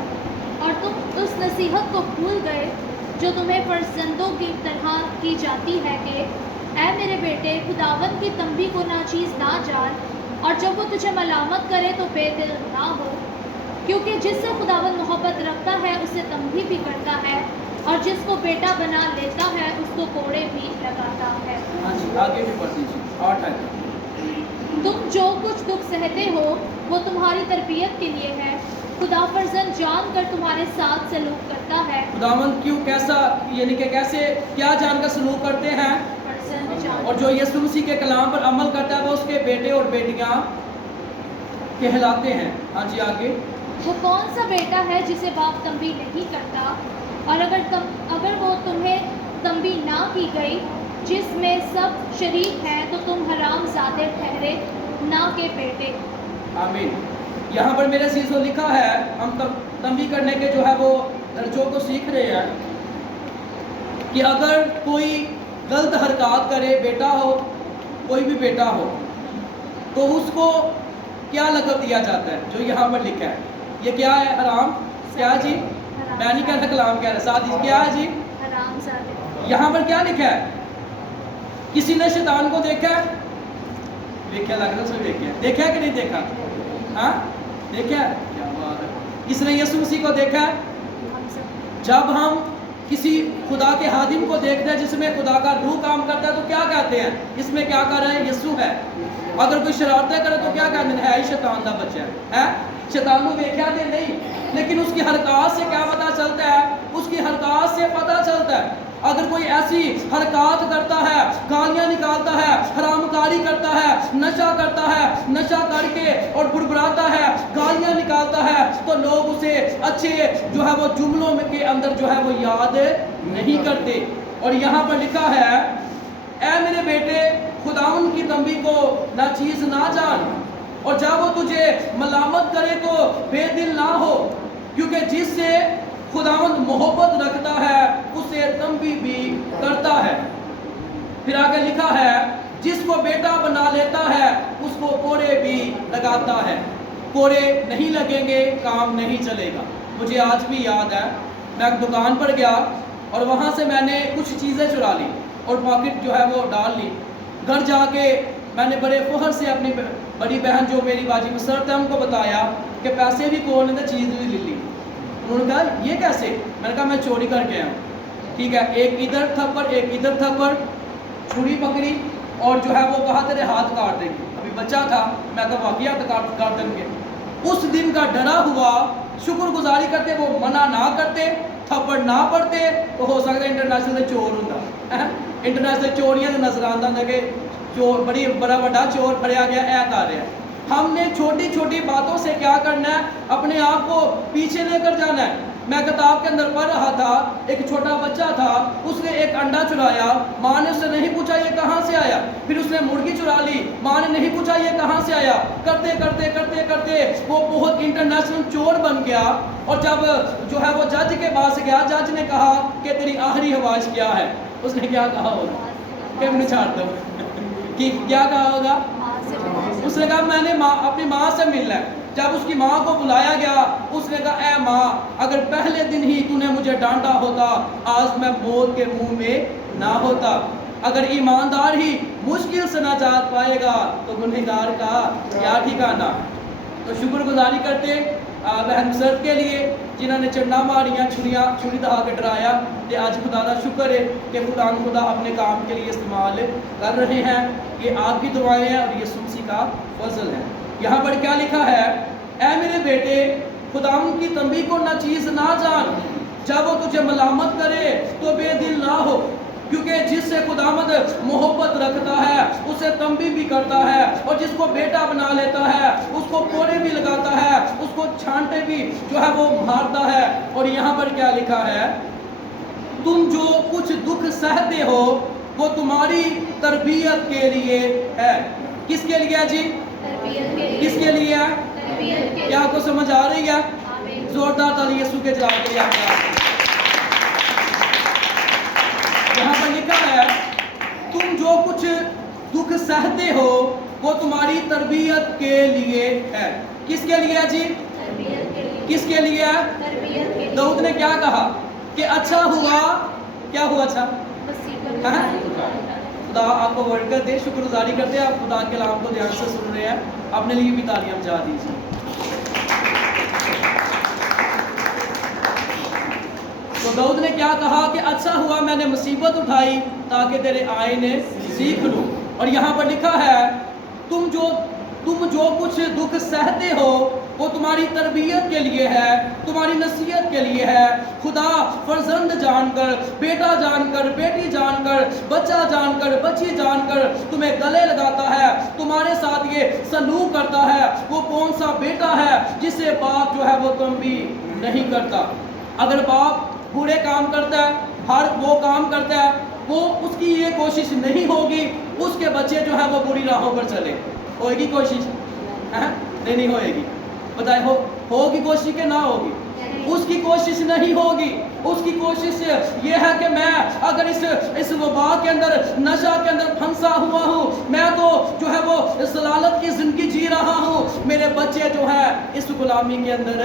اور تم اس نصیحت کو بھول گئے جو تمہیں فرزندوں کی طرح کی جاتی ہے کہ اے میرے بیٹے، خداوند کی تنبیہ کو ناچیز نہ جان، اور جب وہ تجھے ملامت کرے تو بے دل نہ ہو، کیونکہ جس سے خداوند محبت رکھتا ہے اسے تنبیہ بھی کرتا ہے، اور جس کو بیٹا بنا لیتا ہے اس کو کوڑے بھی لگاتا ہے۔ ہاں جی آگے بھی پڑھ دیجیے، 8 آیت۔ تم جو کچھ دکھ سہتے ہو وہ تمہاری تربیت کے لیے ہے، خدا فرزند جان کر تمہارے ساتھ سلوک کرتا ہے۔ خداوند کیوں کیسا، یعنی کہ کیسے کیا جان کر سلوک کرتے ہیں؟ فرزند جان، اور جو یسوع مسیح کے کلام پر عمل کرتا ہے وہ اس کے بیٹے اور بیٹیاں کہلاتے ہیں۔ ہاں جی آگے۔ وہ کون سا بیٹا ہے جسے باپ تنبیہ نہیں کرتا، اور اگر وہ تمہیں تنبیہ نہ کی گئی جس میں سب شریک ہیں تو تم حرام زادے ٹھہرے، نہ کہ بیٹے۔ آمین۔ یہاں پر میرے عزیزو لکھا ہے، ہم تنبیہ کرنے کے جو ہے وہ درجوں کو سیکھ رہے ہیں کہ اگر کوئی غلط حرکات کرے، بیٹا ہو، کوئی بھی بیٹا ہو، تو اس کو کیا لقب دیا جاتا ہے جو یہاں پر لکھا ہے؟ یہ کیا ہے؟ حرام کیا جی؟ میں نہیں کہتا، کلام کہہ رہا، ساتھ ہی کیا ہے جی؟ حرام زادے۔ یہاں پر کیا لکھا ہے؟ کسی نے شیطان کو دیکھا ہے؟ دیکھا، لگ رہا سب دیکھا ہے، دیکھا ہے کہ نہیں دیکھا؟ ہاں دیکھا ہے، کیا بات ہے۔ کس نے یسوع مسیح کو دیکھا ہے؟ ہم سب۔ جب ہم کسی خدا کے خادم کو دیکھتے ہیں جس میں خدا کا روح کام کرتا ہے تو کیا کہتے ہیں؟ اس میں کیا کر رہے ہیں؟ یسوع ہے۔ اگر کوئی شرارتیں کرے تو کیا کہتے ہیں؟ ہے ہی شیطان دا بچہ ہے۔ شیطان کو دیکھا دے نہیں، لیکن اس کی حرکات سے کیا پتہ چلتا ہے؟ اس کی حرکات سے پتہ چلتا ہے۔ اگر کوئی ایسی حرکات کرتا ہے، گالیاں نکالتا ہے، حرام کاری کرتا ہے، نشہ کرتا ہے، نشہ کر کے اور بڑبڑاتا ہے، گالیاں نکالتا ہے، تو لوگ اسے اچھے جو ہے وہ جملوں میں کے اندر جو ہے وہ یاد نہیں کرتے۔ اور یہاں پر لکھا ہے، اے میرے بیٹے، خداوند کی تنبیہ کو ناچیز نہ جان، اور جب وہ تجھے ملامت کرے تو بے دل نہ ہو، کیونکہ جس سے خداوند محبت رکھتا ہے اسے تنبیہ بھی کرتا ہے۔ پھر آگے لکھا ہے، جس کو بیٹا بنا لیتا ہے اس کو کوڑے بھی لگاتا ہے۔ کوڑے نہیں لگیں گے، کام نہیں چلے گا۔ مجھے آج بھی یاد ہے، میں ایک دکان پر گیا اور وہاں سے میں نے کچھ چیزیں چرا لی اور پاکٹ جو ہے وہ ڈال لی۔ گھر جا کے میں نے بڑے فخر سے اپنی بڑی بہن جو میری باجی مسرت ہے ان کو بتایا کہ پیسے بھی کون نے چیز بھی لے لی۔ انہوں نے کہا یہ کیسے؟ میں نے کہا میں چوری کر کے آیا ہوں۔ ٹھیک ہے، ایک ادھر تھپڑ ایک ادھر تھپڑ، چھری پکڑی اور جو ہے وہ کہا تیرے ہاتھ کاٹ دیں گے۔ ابھی بچہ تھا، میں کہا واقعی ہاتھ کاٹ دیں گے۔ اس دن کا ڈرا ہوا، شکر گزاری کرتے وہ منع نہ کرتے، تھپڑ نہ پڑتے تو ہو سکتا ہے انٹرنیشنل چور ہوں، انٹرنیشنل چوریاں نظر آتا ہے کہ چور بڑی بڑا بڑا چور پھڑیا گیا اے کر رہا ہے۔ ہم نے چھوٹی چھوٹی باتوں سے کیا کرنا ہے؟ اپنے آپ کو پیچھے لے کر جانا ہے۔ میں کتاب کے اندر پڑھ رہا تھا، ایک چھوٹا بچہ تھا، اس نے ایک انڈا چرایا، ماں نے اس سے نہیں پوچھا یہ کہاں سے آیا، پھر اس نے مرغی چرا لی، ماں نے نہیں پوچھا یہ کہاں سے آیا، کرتے کرتے کرتے کرتے وہ بہت انٹرنیشنل چور بن گیا، اور جب جو ہے وہ جج کے پاس گیا، جج نے کہا کہ تیری آخری خواہش کیا ہے؟ اس نے کیا کہا ہوگا کہ میں چھاڑ دو کہ کیا کہا ہوگا؟ اس نے کہا میں نے اپنی ماں سے ملنا ہے۔ جب اس کی ماں کو بلایا گیا، اس نے کہا اے ماں، اگر پہلے دن ہی تو نے مجھے ڈانٹا ہوتا، آج میں موت کے منہ میں نہ ہوتا۔ اگر ایماندار ہی مشکل سے نجات پائے گا تو گنہگار کا کیا ٹھکانہ۔ تو شکر گزاری کرتے بہن مسرت کے لیے جنہوں نے چنڈا ماریاں، چھری دہا کے ڈرایا، کہ آج خدا کا شکر ہے کہ خدا اپنے کام کے لیے استعمال کر رہے ہیں۔ یہ آپ کی دعائیں ہیں اور یہ مسیح کا فضل ہے۔ یہاں پر کیا لکھا ہے؟ اے میرے بیٹے، خداوند کی تنبیہ کو ناچیز نہ جان، جب وہ تجھے ملامت کرے تو بے دل نہ ہو، کیونکہ جس سے خداوند محبت رکھتا ہے اسے تنبیہ بھی کرتا ہے، اور جس کو بیٹا بنا لیتا ہے اس کو کوڑے بھی لگاتا ہے، اس کو چھانٹے بھی جو ہے وہ مارتا ہے۔ اور یہاں پر کیا لکھا ہے؟ تم جو کچھ دکھ سہتے ہو وہ تمہاری تربیت کے لیے ہے۔ کس کے لیے جی؟ کس کے لیے ہے؟ کیا آپ کو سمجھ آ رہی ہے؟ زوردار تالی یسوع کے جلال کے لیے آپ کا۔ یہاں پر لکھا ہے تم جو کچھ دکھ سہتے ہو وہ تمہاری تربیت کے لیے ہے۔ کس کے لیے جی؟ کس کے لیے ہے؟ داؤد نے کیا کہا کہ اچھا ہوا، کیا ہوا اچھا؟ خدا آپ کو برکت دے، شکر گزاری کرتے ہیں آپ خدا کے کلام کو دھیان سے سن رہے ہیں، اپنے لیے بھی تالیاں بجا دیجیے۔ تو داؤد نے کیا کہا کہ اچھا ہوا میں نے مصیبت اٹھائی تاکہ تیرے آئین سیکھ لوں۔ اور یہاں پر لکھا ہے تم جو کچھ دکھ سہتے ہو وہ تمہاری تربیت کے لیے ہے، تمہاری نصیحت کے لیے ہے۔ خدا فرزند جان کر، بیٹا جان کر، بیٹی جان کر، بچہ جان کر، بچی جان کر تمہیں گلے لگاتا ہے، تمہارے ساتھ یہ سلوک کرتا ہے۔ وہ کون سا بیٹا ہے جسے باپ جو ہے وہ تنبیہ نہیں کرتا؟ اگر باپ برے کام کرتا ہے، ہر وہ کام کرتا ہے، وہ اس کی یہ کوشش نہیں ہوگی اس کے بچے جو ہے وہ بری راہوں پر چلے۔ ہوئے گی کوشش؟ نہیں ہوئے گی۔ بتائے ہوگی کوشش کہ نہ ہوگی؟ اس کی کوشش نہیں ہوگی۔ اس کی کوشش یہ ہے کہ میں اگر اس وبا کے اندر، نشہ کے اندر پھنسا ہوا ہوں، میں تو جو ہے وہ ضلالت کی زندگی جی رہا ہوں، میرے بچے جو ہے اس غلامی کے اندر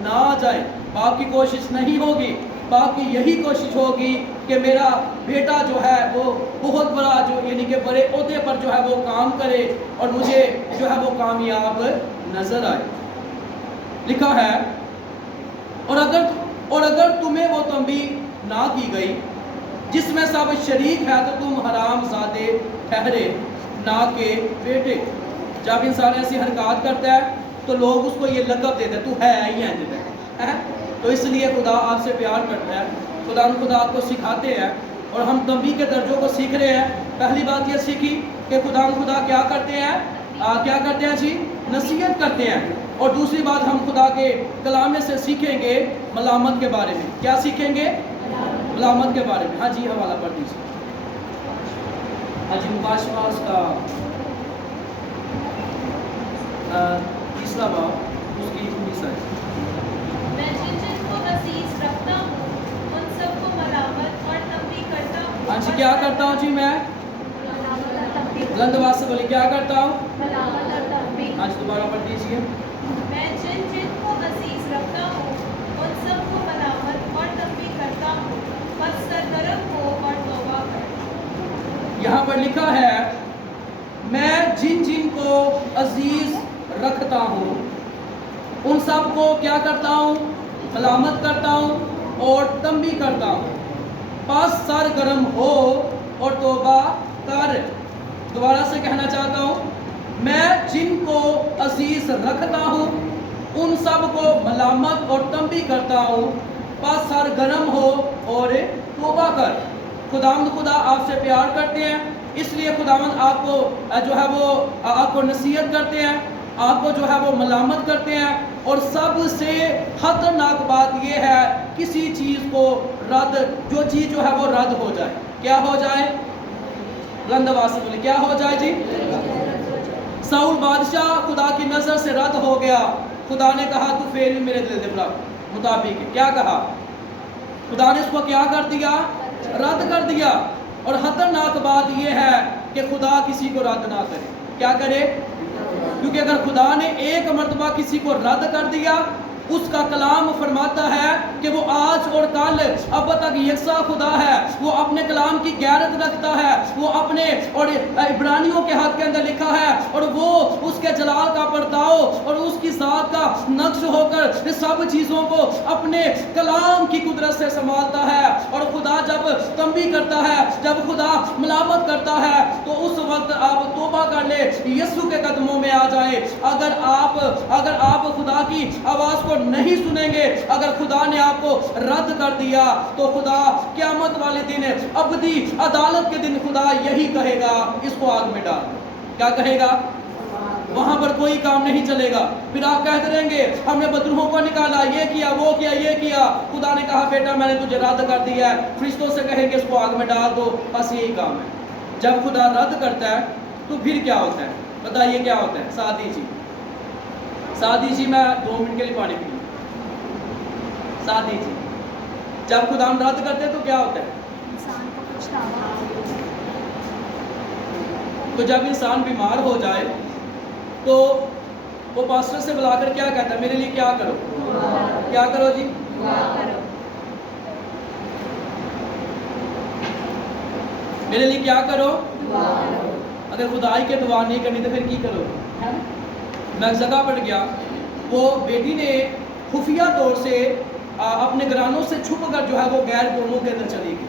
نہ آ جائیں۔ باپ کی کوشش نہیں ہوگی، باپ کی یہی کوشش ہوگی کہ میرا بیٹا جو ہے وہ بہت بڑا یعنی کہ بڑے عہدے پر جو ہے وہ کام کرے اور مجھے جو ہے وہ کامیاب نظر آئے۔ لکھا ہے اور اگر تمہیں وہ تنبیہ نہ کی گئی جس میں سب شریک ہے تو تم حرام زادے ٹھہرے نہ کہ بیٹے۔ جب انسان ایسی حرکات کرتا ہے تو لوگ اس کو یہ لقب دیتے ہیں تو ہے ہی ہے۔ تو اس لیے خدا آپ سے پیار کرتا ہے، خدا آپ کو سکھاتے ہیں اور ہم تنبیہ کے درجوں کو سیکھ رہے ہیں۔ پہلی بات یہ سیکھی کہ خدا کیا کرتے ہیں جی؟ نصیحت کرتے ہیں۔ اور دوسری بات ہم خدا کے کلام سے سیکھیں گے ملامت کے بارے میں۔ کیا سیکھیں گے؟ ملامت کے بارے میں۔ ہاں جی حوالہ پڑھ دیجیے۔ ہاں جی مباشرات کا تیسرا باب اس کی 19 آیت۔ میں جن کو عزیز رکھتا ہوں ان سب کو ملامت اور تنبیہ کرتا ہوں۔ ہاں جی کیا کرتا ہوں جی؟ میں بلند آواز سے بولی کیا کرتا ہوں؟ ملامت اور تنبیہ۔ ہاں جی دوبارہ پڑھ دیجیے۔ میں جن کو عزیز رکھتا ہوں ان سب کو ملامت اور تنبیہ کرتا ہوں، بس سرگرم ہو اور توبہ کر۔ یہاں پر لکھا ہے میں جن کو عزیز رکھتا ہوں ان سب کو کیا کرتا ہوں؟ ملامت کرتا ہوں اور تنبیہ کرتا ہوں، پس سرگرم ہو اور توبہ کر۔ دوبارہ سے کہنا چاہتا ہوں میں جن کو عزیز رکھتا ہوں ان سب کو ملامت اور تنبیہ کرتا ہوں، پس سرگرم ہو اور توبہ کر۔ خدا آپ سے پیار کرتے ہیں، اس لیے خداوند آپ کو جو ہے وہ آپ کو نصیحت کرتے ہیں، آپ کو جو ہے وہ ملامت کرتے ہیں، اور سب سے خطرناک بات یہ ہے کسی چیز کو رد، جو چیز جو ہے وہ رد ہو جائے، کیا ہو جائے؟ بلند آواز سے بولے کیا ہو جائے جی؟ ساؤل بادشاہ خدا کی نظر سے رد ہو گیا، خدا نے کہا تو پھر میرے دل مطابق ہے، کیا کہا؟ خدا نے اس کو کیا کر دیا؟ رد کر دیا۔ اور خطرناک بات یہ ہے کہ خدا کسی کو رد نہ کرے، کیا کرے؟ کیونکہ اگر خدا نے ایک مرتبہ کسی کو رد کر دیا، اس کا کلام فرماتا ہے کہ وہ آج اور کل اب تک یکساں خدا ہے، وہ اپنے کلام کی غیرت رکھتا ہے، وہ اپنے، اور عبرانیوں کے ہاتھ کے اندر لکھا ہے، اور وہ اس کے جلال کا پرتاؤ اور اس کی ذات کا نقش ہو کر سب چیزوں کو اپنے کلام کی قدرت سے سنبھالتا ہے۔ اور خدا جب تنبیہ کرتا ہے، جب خدا ملامت کرتا ہے، تو اس وقت آپ توبہ کر لے، یسوع کے قدموں میں آ جائے۔ اگر آپ خدا کی آواز کو نہیں سنیں گے، اگر خدا نے آپ کو رد کر دیا، تو خدا قیامت والے دن، ابدی عدالت کے دن خدا یہی کہے گا، اس کو آگ میں ڈال۔ کیا کہے گا؟ وہاں پر کوئی کام نہیں چلے گا۔ پھر آپ کہتے رہیں گے ہم نے بدروحوں کو نکالا، یہ کیا، وہ کیا، یہ کیا۔ خدا نے کہا بیٹا میں نے تجھے رد کر دیا ہے، فرشتوں سے کہیں گے اس کو آگ میں ڈال دو، بس یہی کام ہے۔ جب خدا رد کرتا ہے تو پھر کیا ہوتا ہے؟ بتائیے کیا ہوتا ہے؟ ساتھ دیجیے، میں 2 منٹ کے لیے پانی پی لوں۔ ساتھ دیجیے، جب خدا ہم رد کرتے ہیں تو کیا ہوتا ہے؟ انسان کو پچھتاوا۔ تو جب انسان بیمار ہو جائے تو وہ پاسٹر سے بلا کر کیا کہتا ہے؟ میرے لیے کیا کرو؟ کیا کرو جی؟ میرے لیے کیا کرو؟ اگر خدائی کے دعا نہیں کرنی تو پھر کی کرو؟ میں ایک جگہ پر گیا، وہ بیٹی نے خفیہ طور سے اپنے گھرانوں سے چھپ کر جو ہے وہ غیر قوموں کے اندر چلی گئی۔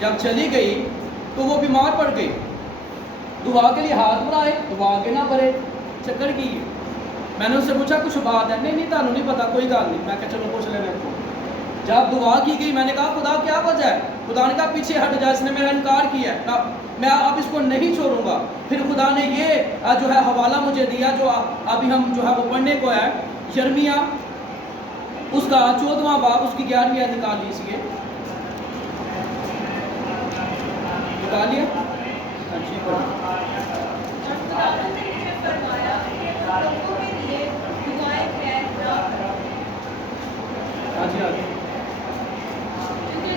جب چلی گئی تو وہ بیمار پڑ گئی، دعا کے لیے ہاتھ بڑھائے، دعا آگے نہ بڑھے، چکر کی۔ میں نے اس سے پوچھا کچھ بات ہے؟ نہیں تانوں نہیں پتا، کوئی گل نہیں۔ میں کہا چلو پوچھ لینے کو۔ جب دعا کی گئی میں نے کہا خدا کیا وجہ ہے؟ خدا نے کہا پیچھے ہٹ جا، اس نے میرا انکار کیا ہے، میں اب اس کو نہیں چھوڑوں گا۔ پھر خدا نے یہ جو ہے حوالہ مجھے دیا جو ابھی ہم جو ہے وہ پڑھنے کو ہے، یرمیہ اس کا 14واں باب، اس کی 11ویں آیت نکال لیجیے۔ نکالیے۔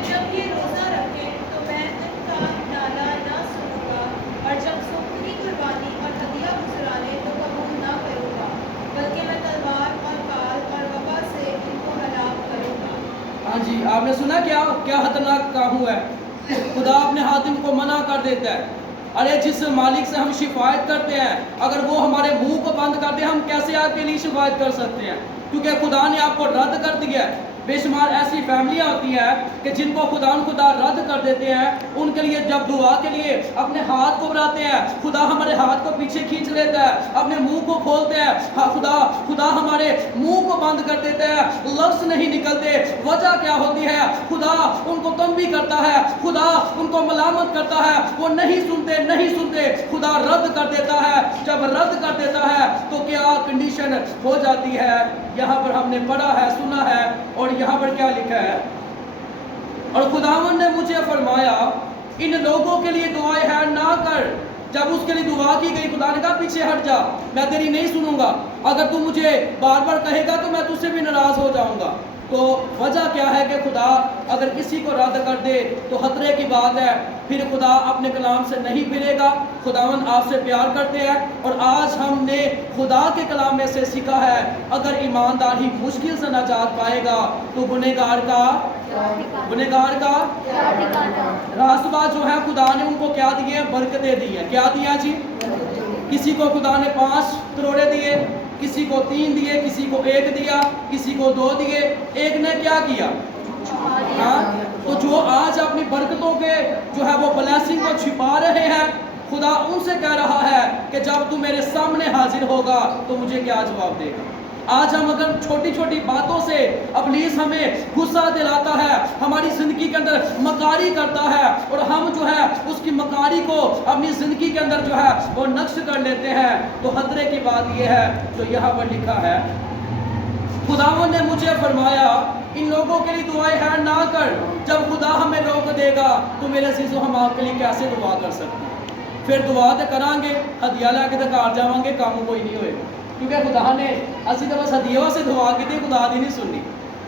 جب یہ روزہ رکھیں تو میں ان کا نالا نہ سنوں گا، اور جب سوکھنی قربانی اور ہدیہ گزرانے تو قبول نہ کروں گا، بلکہ میں تلوار اور کال اور وبا سے ان کو ہلاک کروں گا۔ ہاں جی، آپ نے سنا کیا خطرناک کام ہوا ہے؟ خدا اپنے حاکم کو منع کر دیتا ہے۔ ارے جس مالک سے ہم شفاعت کرتے ہیں، اگر وہ ہمارے منہ کو بند کر دے، ہم کیسے آپ کے لیے شفاعت کر سکتے ہیں؟ کیونکہ خدا نے آپ کو رد کر دیا ہے۔ بے شمار ایسی فیملیاں ہوتی ہیں کہ جن کو خدا رد کر دیتے ہیں، ان کے لیے جب دعا کے لیے اپنے ہاتھ کو بڑھاتے ہیں، خدا ہمارے ہاتھ کو پیچھے کھینچ لیتا ہے، اپنے منہ کو کھولتے ہیں، خدا ہمارے منہ کو بند کر دیتا ہے، لفظ نہیں نکلتے۔ وجہ کیا ہوتی ہے؟ خدا ان کو تنبیہ کرتا ہے، خدا ان کو ملامت کرتا ہے، وہ نہیں سنتے، خدا رد کر دیتا ہے۔ جب رد کر دیتا ہے تو کیا کنڈیشن ہو جاتی ہے؟ یہاں پر ہم نے پڑھا ہے، سنا ہے، اور یہاں پر کیا لکھا ہے؟ اور خداوند نے مجھے فرمایا ان لوگوں کے لیے دعائیں ہے نہ کر۔ جب اس کے لیے دعا کی گئی، خدا نے کہا پیچھے ہٹ جا، میں تیری نہیں سنوں گا، اگر تو مجھے بار بار کہے گا تو میں تجھ سے بھی ناراض ہو جاؤں گا۔ تو وجہ کیا ہے کہ خدا اگر کسی کو رد کر دے تو خطرے کی بات ہے، پھر خدا اپنے کلام سے نہیں پھرے گا۔ خداوند آپ سے پیار کرتے ہیں، اور آج ہم نے خدا کے کلام میں سے سیکھا ہے اگر ایماندار ہی مشکل سے نجات پائے گا تو گنہگار کا راستہ جو ہے خدا نے ان کو کیا دیے؟ برکتیں دی ہیں۔ کیا دیا جی؟ کسی کو خدا نے 5 کروڑے دیے، کسی کو 3 دیے، کسی کو 1 دیا، کسی کو 2 دیے، ایک نے کیا کیا؟ تو جو آج اپنی برکتوں کے جو ہے وہ بلیسنگ کو چھپا رہے ہیں، خدا ان سے کہہ رہا ہے کہ جب تو میرے سامنے حاضر ہوگا تو مجھے کیا جواب دے گا؟ آج ہم اگر چھوٹی چھوٹی باتوں سے ابلیس ہمیں غصہ دلاتا ہے، ہماری زندگی کے اندر مکاری کرتا ہے اور ہم جو ہے اس کی مکاری کو اپنی زندگی کے اندر جو ہے وہ نقش کر لیتے ہیں، تو خطرے کی بات یہ ہے جو یہاں پر لکھا ہے، خداوند نے مجھے فرمایا ان لوگوں کے لیے دعائیں ہے نہ کر، جب خدا ہمیں روک دے گا تو میرے عزیزو ہم آپ کے لیے کیسے دعا کر سکتے ہیں؟ پھر دعا تو کریں گے، ہدیہ لے کے تو گھر جاؤں گے، کام کوئی نہیں ہوئے، کیونکہ خدا نے اسی تو بس ہدیوں سے دعا کی تھی، خدا دی نہیں سنی۔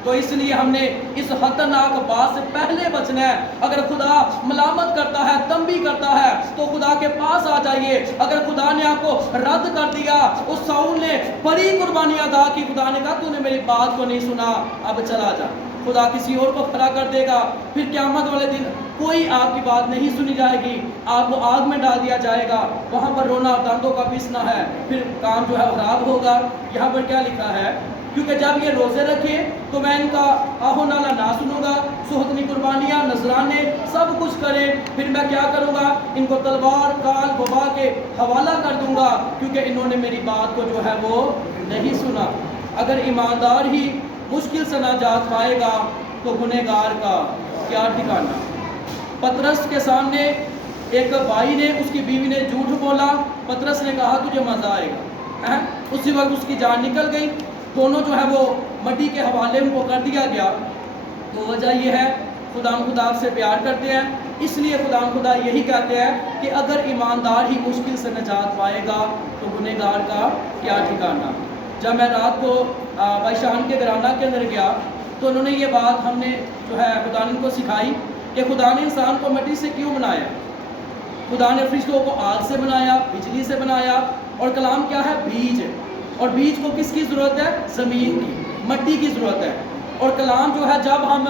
تو اس لیے ہم نے اس خطرناک بات سے پہلے بچنا ہے۔ اگر خدا ملامت کرتا ہے، تنبیہ کرتا ہے، تو خدا کے پاس آ جائیے۔ اگر خدا نے آپ کو رد کر دیا، اس ساؤل نے بڑی قربانی ادا کی، خدا نے کہا تو نے میری بات کو نہیں سنا، اب چلا جا، خدا کسی اور کو کھڑا کر دے گا، پھر قیامت والے دن کوئی آپ کی بات نہیں سنی جائے گی، آپ کو آگ میں ڈال دیا جائے گا، وہاں پر رونا دانتوں کا پیسنا ہے، پھر کام جو ہے خراب ہوگا۔ یہاں پر کیا لکھا ہے؟ کیونکہ جب یہ روزے رکھے تو میں ان کا آہو نالا نہ سنوں گا، سوہتنی قربانیاں نذرانے سب کچھ کرے، پھر میں کیا کروں گا؟ ان کو تلوار کال وبا کے حوالہ کر دوں گا، کیونکہ انہوں نے میری بات کو جو ہے وہ نہیں سنا۔ اگر ایماندار ہی مشکل سے نجات پائے گا تو گنہگار کا کیا ٹھکانہ؟ پطرس کے سامنے ایک بھائی نے، اس کی بیوی نے جھوٹ بولا، پطرس نے کہا تجھے مزہ آئے گا، اسی وقت اس کی جان نکل گئی، دونوں جو ہے وہ مٹی کے حوالے ان کو کر دیا گیا۔ تو وجہ یہ ہے خدا سے پیار کرتے ہیں، اس لیے خدا یہی کہتے ہیں کہ اگر ایماندار ہی مشکل سے نجات پائے گا تو گنہگار کا کیا ٹھکانہ۔ جب میں رات کو بھائی شان کے گھرانہ کے اندر گیا تو انہوں نے یہ بات ہم نے جو ہے خدا نے ان کو سکھائی کہ خدا نے انسان کو مٹی سے کیوں بنایا؟ خدا نے فرشتوں کو آگ سے بنایا، بجلی سے بنایا، اور کلام کیا ہے؟ بیج، اور بیج کو کس کی ضرورت ہے؟ زمین کی، مٹی کی ضرورت ہے۔ اور کلام جو ہے جب ہم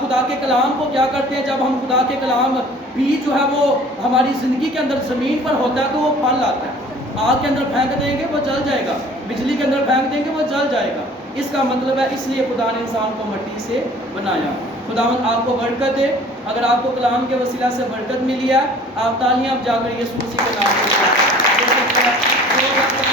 خدا کے کلام کو کیا کرتے ہیں، جب ہم خدا کے کلام بیج جو ہے وہ ہماری زندگی کے اندر زمین پر ہوتا ہے تو وہ پھل آتا ہے۔ آگ کے اندر پھینک دیں گے وہ جل جائے گا، بجلی کے اندر پھینک دیں گے وہ جل جائے گا۔ اس کا مطلب ہے اس لیے خدا نے انسان کو مٹی سے بنایا۔ خداوند آپ کو برکت دے۔ اگر آپ کو کلام کے وسیلہ سے برکت ملی ہے، آپ تالیاں بجا کر یسوع مسیح کے نام سے